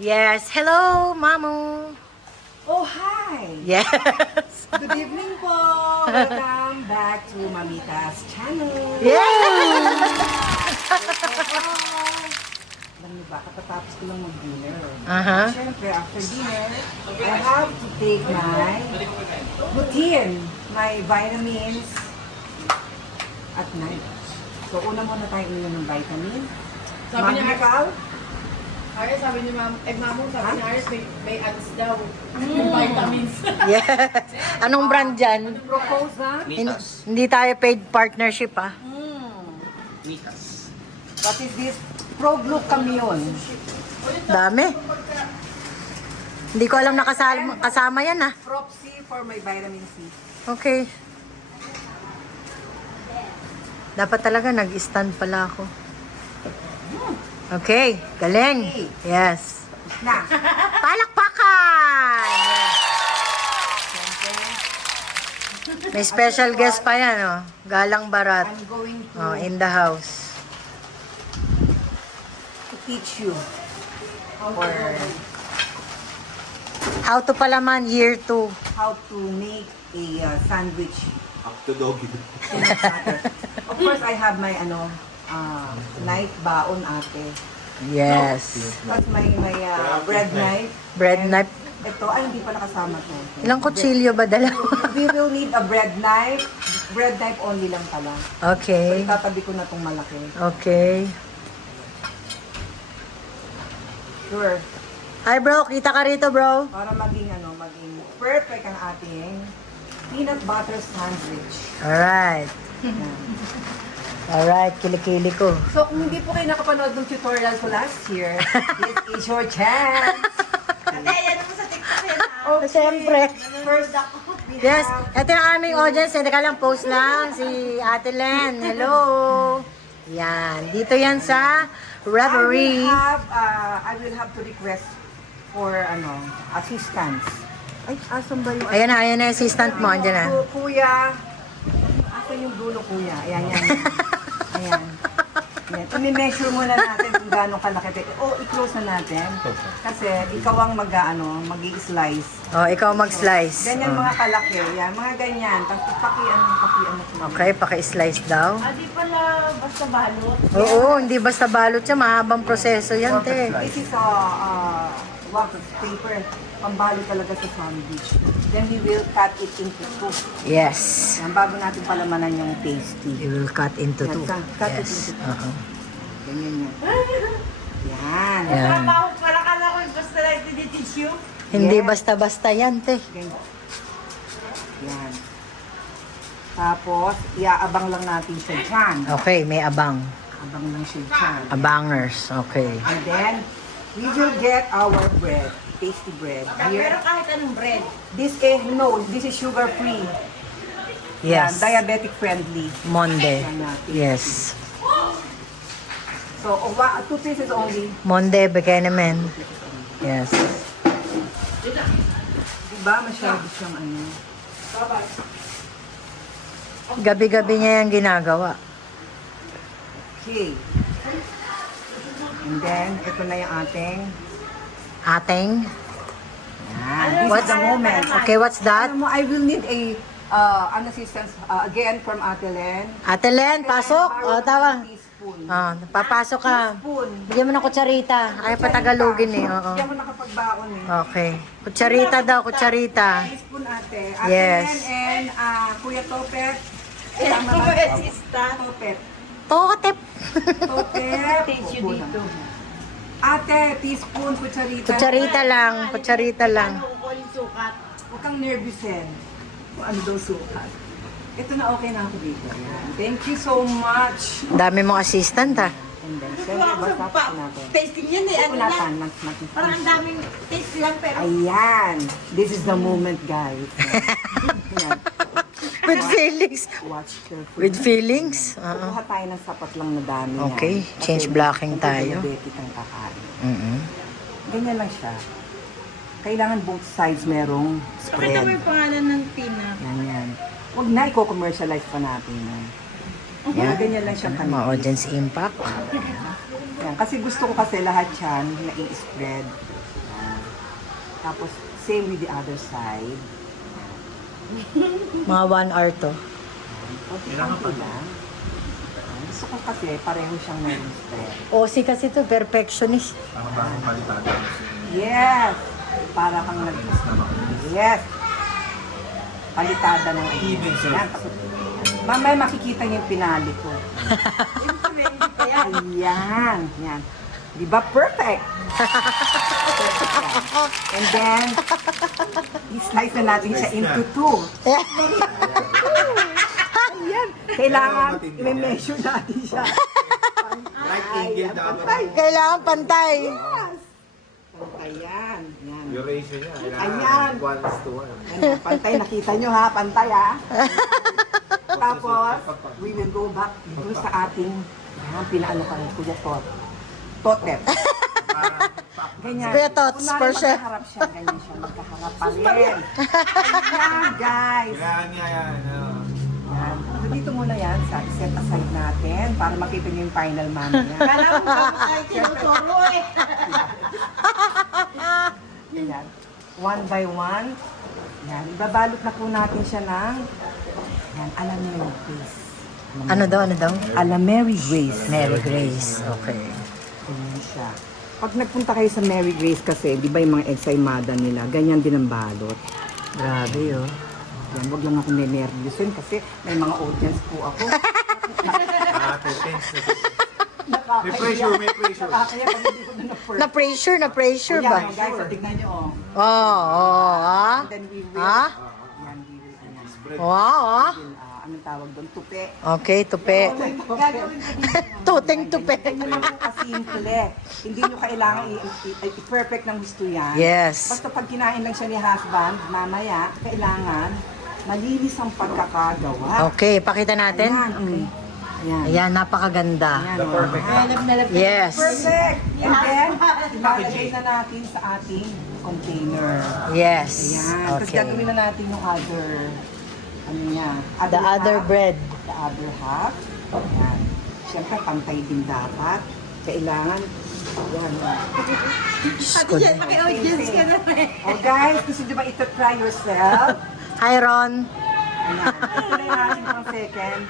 Yes. Hello, Mamu. Oh, hi! Yes. Good evening po! Welcome back to Mamita's channel! Yes. Alam niyo ba, katatapos ko lang mag-dinner. Uh-huh. Siyempre, after dinner, I have to take my routine, my vitamins at night. So, una muna tayo inom ng vitamin. Sabi niya, Magical. Aris, sabi ni Ma'am, Mamo, sabi ni Aris, may ads daw. May vitamins. Yes. Anong brand dyan? Propose na. Hindi tayo paid partnership, ah. Mitas. What is this? Pro-glucamion. Dami. Hindi ko alam na kasama yan, ah. Propsy for my vitamin C. Okay. Dapat talaga nag-stand pala ako. Okay. Galing. Yes. Na. Palakpakan! May special guest pa yan, oh. Galang Barat. I'm going to Oh, in the house. teach you or How to palaman year 2. how to make a sandwich. Up to doggy. Of course, I have my knife baon ate. Yes. Tapos my bread knife. Bread And knife. Ito, ay hindi pala kasama to. Ilang kutsilyo ba dala? We will need a bread knife. Bread knife only lang pala. So, Okay. itatabi ko na tong malaki. Okay. Sure. Hi bro, kita ka rito bro. Para maging perfect ang ating peanut butter sandwich. Alright. Yan. Alright, kilikili ko. So, kung hindi po kayo nakapanood ng tutorial ko last year, this is your chance. Okay. Siyempre. First, we Yes, have ito yung aming audience. Hindi ka lang post lang. Si Ate Len. Hello. Yan. Dito yan sa Reverie. I will have to request for assistance. Ay, asan ba yung Ayan na yung assistant mo. Andyan na. Kuya. Asan yung dulo, kuya? Ayan, yan. Ayan. Ayan. I-measure muna natin kung gaano kalaki. I-close na natin. Kasi ikaw ang mag-i-slice. Oh, ikaw mag-slice. Ganyan Oh. mga kalaki. Yan, mga ganyan. Tapos pakian mo. Okay, paki-slice daw. Di pala basta balot. Oo, hindi basta balot siya. Mahabang proseso yan, te. This is wax paper. Pambalo talaga sa sandwich. Then we will cut it into two. Yes. Yan, bago natin palamanan yung tasty. You will cut into two. Cut it Yes. into two. Uh-huh. Ganyan yan. Yan. Yan. Para kala ko basta lang tiniteach you. Hindi Yes. basta-basta yan, te. Ganyan. Yan. Tapos, iaabang lang natin siya dyan. Okay, may abang. Abang lang siya dyan. Abangers. Okay. And then, we will get our bread. Tasty bread. Pero Here. kahit anong bread. This is sugar-free. Yes. Yan, diabetic friendly. Monde. Yan natin. Yes. So, 2 pieces only. Monde, bigay naman. Yes. Diba masyado siyang Gabi-gabi niya yung ginagawa. Okay. And then, ito na yung ating. Ating. Yan. This is the moment. Okay, what's that? Alam mo, I will need an assistance again from Ate Len. Ate Len, pasok. O, tawa. Teaspoon. Papasok ka. Teaspoon. Bigyan mo ng kutsarita. Ay, patagalogin eh. Oo. Hindi ako nakapagbaon eh. Okay. Kutsarita daw, kutsarita. Teaspoon ate. Ate Yes. Len and Kuya Topet. Assistant. Topet. Totep. Topet. Teach you dito. Ate, teaspoon, kutsarita. Kutsarita lang, kutsarita lang. Ano ko yung sukat? Huwag kang nervousin. Kung ano daw sukat. Ito na okay na ako dito. Ayan. Thank you so much. Dami mong assistant ha. And then, siyempre, basta pa natin. Tasting yan eh. Ano Punatan, lang. natin. Parang ang daming taste lang pero. Ayan. This is the moment, guys. Ayan. With feelings. Watch carefully. With feelings? Kukuha tayo ng sapat lang na dami. Okay. yan. Change Kasi blocking kung tayo. diabetic ang kakain. Mm-mm. Ganyan lang siya. Kailangan both sides merong Pakita mo spread. yung pangalan ng peanut. Yan. Huwag na i-commercialize pa natin. Yan. Ganyan lang siya Mga audience impact. Yan. Kasi gusto ko kasi lahat yan na i-spread. Yan. Tapos, same with the other side. Mga 1 hour to. Konti-konti lang. Gusto ko kasi pareho siyang meron spread. Osi kasi to, perfectionist. Parang bagong palitada. Yes! Para kang Yes! Palitada ng Even, sir. Yan. Mamaya makikita niyo yung pinali ko. Ayan. Yan. Di ba? Perfect! Perfect yan. And then, i-slice na natin siya into 2. Ayan. Kailangan i-measure natin siya. Right angle dapat. Pantay. Kailangan pantay. Yes! Ayan. Yan. Yung ratio niya. Ayan. 1:1. Ayan, pantay, nakita nyo ha, pantay ha. Tapos, we will go back dito sa ating, pinaano ka rin, Kuya Tot. Totep. Ganyan. Kuya Tots, Kunwari for sure. magkaharap siya, ganyan siya, magkaharap pa rin. Ayan, guys. Yan nga yan. Yan. So, dito muna yan, set aside natin para makita nyo yung final mamaya. Kala mo ay tinuturo eh. Ayan. One by one. Yan. Ibabalot na po natin siya ng yan, alamero grace. Ano daw, ano daw? Alamero grace. Mary Grace. Okay. Ganyan siya. Pag nagpunta kayo sa Mary Grace kasi, di ba yung mga ensaymada nila, ganyan din ang balot. Grabe, oh. Yan, wag lang ako nervyusin kasi may mga audience po ako. Tense. May pressure, may pressure. Nakakaya pag hindi ko na na-first. Na-pressure ba? Yan, guys, so tignan nyo, oh. Ah. And then we will, Ha? yan, we will, ayan. Wow, ah. Anong tawag doon? Tupi. Okay, tupe. Gagawin ko din. Tuteng tupe. Ganyan lang po kasimple. Hindi nyo kailangan i-perfect ng gusto yan. Yes. Basta pag kinain lang siya ni husband, mamaya, kailangan malinis ang pagkakagawa. Okay, pakita natin. Ayan. Ayan. Ayan, napakaganda. Ayan. Perfect. Yes. Perfect. And then, ilalagay na natin sa ating container. Yes. Ayan. Tapos Okay. gagawin na natin yung other, ano niya, The other half. bread. The other half. Ayan. Siyempre, pantay din dapat. Kailangan, ayan. Diyos ko. Audience ka na eh. Oh guys, gusto nyo ba ito try yourself? Hi, Ron. Ayan. Ito na natin pang second.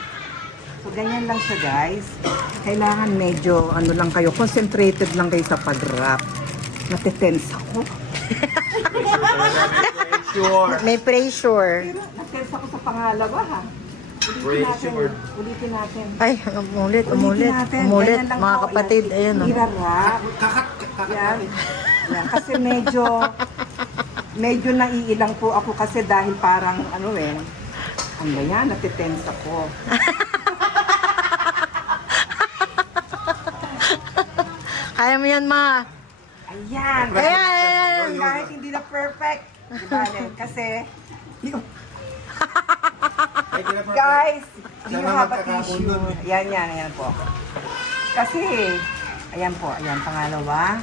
So, ganyan lang siya, guys. Kailangan medyo, ano lang kayo, concentrated lang kayo sa pag-wrap. Natetense ako. Sure. May pressure. Pero, natense ako sa pangalawa, ha? Pressure. Ulitin natin. Ay, umulit. Natin. Umulit, Ganyan lang mga po. kapatid. Ayan, oh. Irarap. Yan. Yan. Kasi medyo naiilang po ako kasi dahil parang, ano ano yan, natitense ako. Kaya mo yan, ma. Ayan. Ayan. Kahit hindi na perfect. Diba, Len? Kasi, guys, do you have a tissue? Ayan po. Kasi, ayan po, ayan, pangalawa.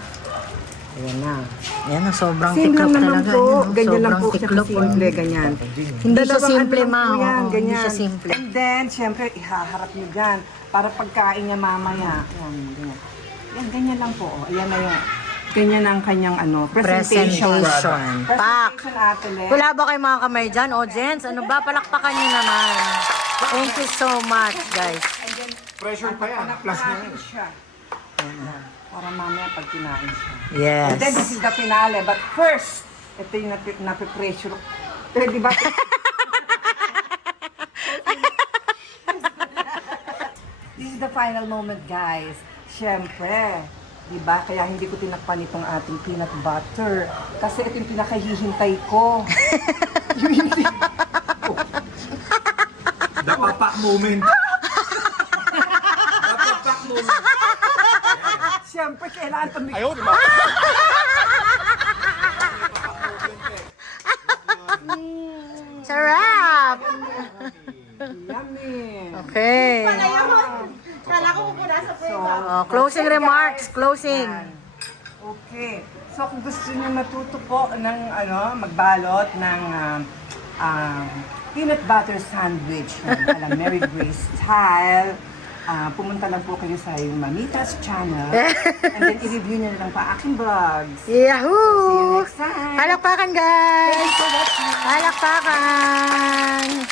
Ayan na. Ayan, oh, sobrang Simple tiklop naman talaga. po. Ayan, oh. Ganyan lang Sobrang po siya tiklop, oh. kasimple, ganyan. Hindi siya Dalawang simple, ano lang ma. po yan, Oo, hindi ganyan. siya simple. And then, syempre, ihaharap nyo dyan. Para pagkain niya mamaya. Ayan, ganyan. Yan, ganyan lang po. Oh. Ayan na yung, ganyan ang kanyang presentation. Presentation. Pak. Presentation, Ate Len. Wala ba kayong mga kamay dyan, audience? Ano ba? Palakpakan nyo naman. Thank you so much, guys. And then, Pressure pa yan. Plus na natin yan. siya. Ayan. Para mamaya pag kinain siya. Yes. And then, this is the finale. But first, ito yung napipressure. Pero di ba? This is the final moment, guys. Siyempre, di ba? Kaya hindi ko tinakpan itong ating peanut butter. Kasi ito yung pinakahihintay ko. Yung hindi. The papak moment. The papak moment. Siyempre, kailangan tumig. Ayaw, di ba? Sarap! Yummy. Okay. Kala ko muna sa Oh, closing remarks. Closing. Okay. So kung gusto niyo matuto po ng magbalot ng peanut butter sandwich ng Mary Grace style, pumunta lang po kayo sa yung Mamitas channel. And then i-review nyo na lang pa aking vlogs. Yahoo! See you next time. Palakpakan, guys! Palakpakan!